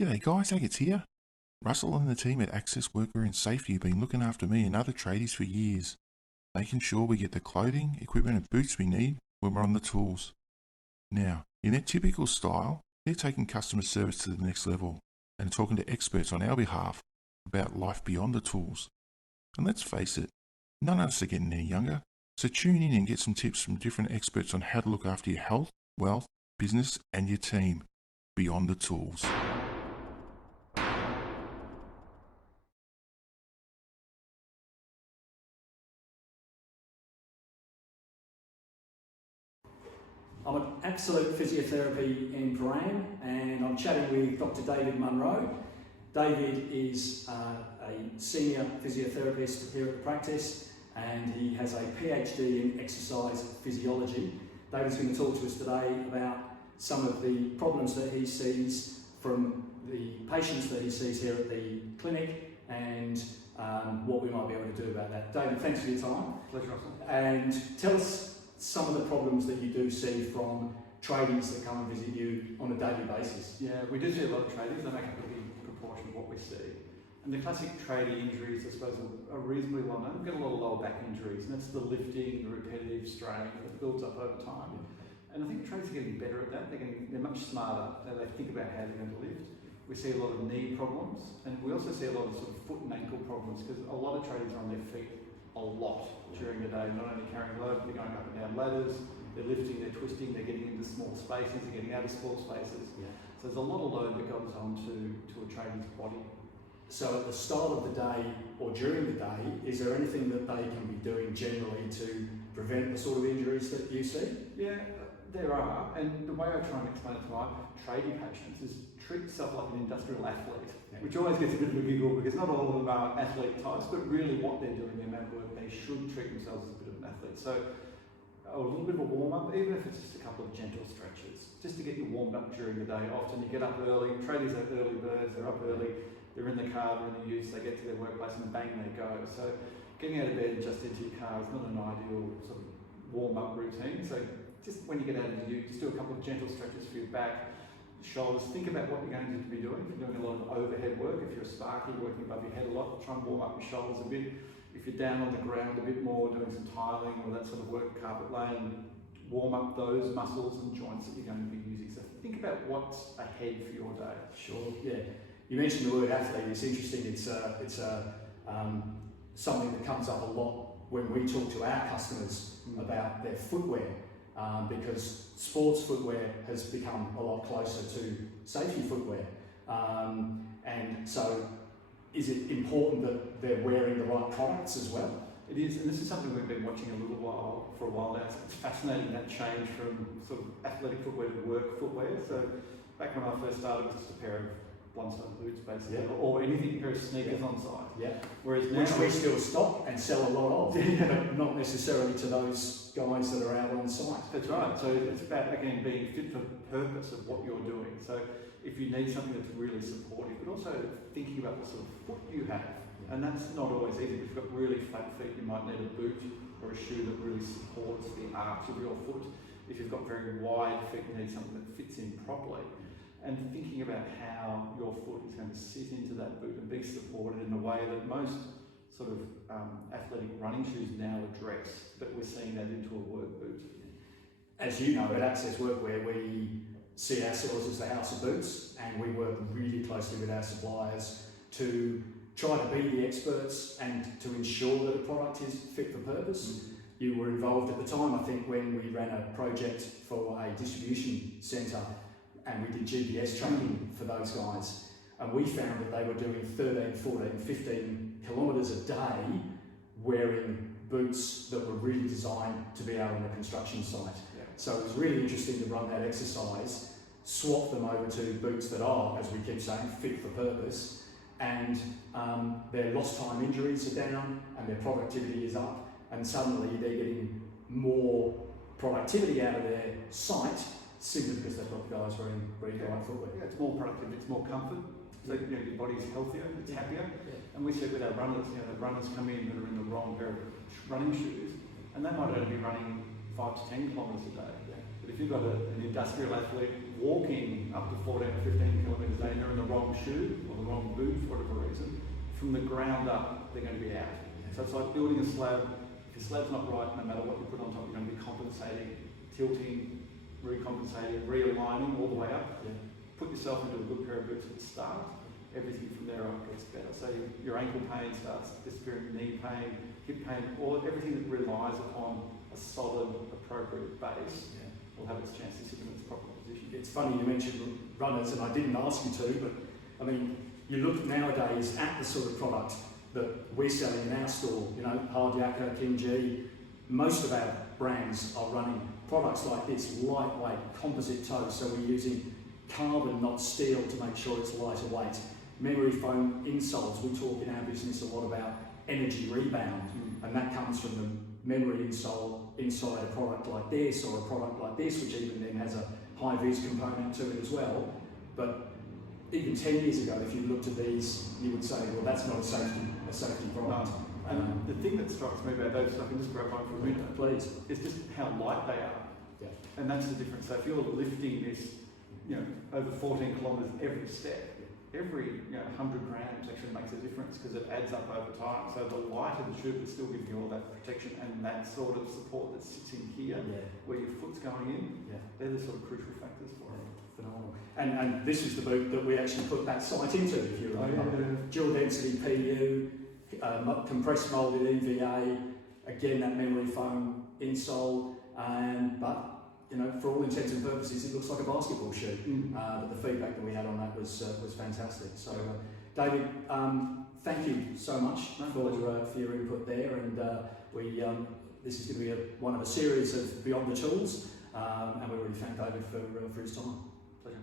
G'day guys, Agats here. Russell and the team at Access Workwear and Safety have been looking after me and other tradies for years, making sure we get the clothing, equipment and boots we need when we're on the tools. Now, in their typical style, they're taking customer service to the next level and talking to experts on our behalf about life beyond the tools. And let's face it, none of us are getting any younger, so tune in and get some tips from different experts on how to look after your health, wealth, business and your team beyond the tools. I'm at Absolute Physiotherapy in Prahran and I'm chatting with Dr David Munro. David is a senior physiotherapist here at the practice and he has a PhD in exercise physiology. David's going to talk to us today about some of the problems that he sees from the patients that he sees here at the clinic and what we might be able to do about that. David, thanks for your time. Pleasure, Russell. And tell us some of the problems that you do see from tradies that come and visit you on a daily basis. Yeah, we do see a lot of tradies. They make up a big proportion of what we see. And the classic tradie injuries, I suppose, are reasonably well known. We get a lot of lower back injuries, and that's the lifting, the repetitive strain that builds up over time. And I think tradies are getting better at that. They're much smarter. They think about how they're going to lift. We see a lot of knee problems, and we also see a lot of sort of foot and ankle problems because a lot of tradies are on their feet a lot during the day, not only carrying load, they're going up and down ladders, they're lifting, they're twisting, they're getting into small spaces, they're getting out of small spaces. Yeah. So there's a lot of load that goes on to a tradie's body. So at the start of the day or during the day, is there anything that they can be doing generally to prevent the sort of injuries that you see? Yeah, there are, and the way I try and explain it to my tradie patients is treat yourself like an industrial athlete, which always gets a bit of a giggle because not all of them are athlete types, but really what they're doing, their amount of work, they should treat themselves as a bit of an athlete. So a little bit of a warm-up, even if it's just a couple of gentle stretches, just to get you warmed up during the day. Often you get up early, tradies are early birds, they're up early, they're in the car, they're in the use, they get to their workplace and bang, they go. So getting out of bed and just into your car is not an ideal sort of warm-up routine. So just when you get out of the use, just do a couple of gentle stretches for your back, shoulders. Think about what you're going to be doing. If you're doing a lot of overhead work, if you're a sparky, working above your head a lot, try and warm up your shoulders a bit. If you're down on the ground a bit more, doing some tiling or that sort of work, carpet laying, warm up those muscles and joints that you're going to be using. So think about what's ahead for your day. Sure, yeah. You mentioned the word athlete. It's interesting. It's something that comes up a lot when we talk to our customers about their footwear. Because sports footwear has become a lot closer to safety footwear. And so is it important that they're wearing the right products as well? It is, and this is something we've been watching for a while now. It's fascinating, that change from sort of athletic footwear to work footwear. So back when I first started, it was just a pair of Blundstone boots basically, or anything, a pair of sneakers on site. Yeah. Whereas now, which we still stock and sell a lot of, but not necessarily to those guys that are out on site. That's right. So it's about, again, being fit for the purpose of what you're doing. So if you need something that's really supportive, but also thinking about what sort of foot you have. And that's not always easy. If you've got really flat feet, you might need a boot or a shoe that really supports the arch of your foot. If you've got very wide feet, you need something that fits in properly. And thinking about how your foot is going to sit into that boot and be supported in a way that most sort of athletic running shoes now address, but we're seeing that into a work boot. As you know, at Access Workwear, we see ourselves as the house of boots, and we work really closely with our suppliers to try to be the experts and to ensure that a product is fit for purpose. You were involved at the time, I think, when we ran a project for a distribution centre and we did GPS tracking for those guys, and we found that they were doing 13, 14, 15 kilometres a day wearing boots that were really designed to be out on a construction site. Yeah. So it was really interesting to run that exercise, swap them over to boots that are, as we keep saying, fit for purpose, and their lost time injuries are down and their productivity is up, and suddenly they're getting more productivity out of their site simply because they've got guys wearing the right footwear. Yeah, it's more productive, it's more comfort, so your body's healthier, it's happier. And we see it with our runners, the runners come in that are in the wrong pair of running shoes, and they might only be running 5 to 10 kilometres a day. But if you've got an industrial athlete walking up to 14 or 15 kilometres a day and they're in the wrong shoe or the wrong boot for whatever reason, from the ground up, they're going to be out. So it's like building a slab. If your slab's not right, no matter what you put on top, you're going to be compensating, tilting, recompensating, realigning all the way up. Put yourself into a good pair of boots at the start. Everything from there on gets better. So your ankle pain starts disappearing, knee pain, hip pain, everything that relies upon a solid, appropriate base will have its chance to sit in its proper position. It's funny you mentioned runners, and I didn't ask you to, but I mean, you look nowadays at the sort of product that we're selling in our store, you know, Hard Yakka, King G, most of our brands are running products like this, lightweight, composite toes, so we're using carbon, not steel, to make sure it's lighter weight. Memory foam insoles, we talk in our business a lot about energy rebound, and that comes from the memory insole inside a product like this, or a product like this, which even then has a high-vis component to it as well. But even 10 years ago, if you looked at these, you would say, well, that's not a safety product. No. And the thing that strikes me about those, I can just grab one for a minute, Please. is just how light they are. Yeah. And that's the difference. So if you're lifting this, you know, over 14 kilometres every step, every 100 grams actually makes a difference because it adds up over time. So the lighter the shoe, but still giving you all that protection and that sort of support that sits in here, where your foot's going in. They're the sort of crucial factors for it. Phenomenal. And this is the boot that we actually put that site into, if you remember. Dual density PU, compressed moulded EVA, again that memory foam insole, but you know, for all intents and purposes, it looks like a basketball shoe. But the feedback that we had on that was fantastic. So, David, thank you so much for your input there. And this is going to be one of a series of Beyond the Tools, and we really thank David for his time. Pleasure.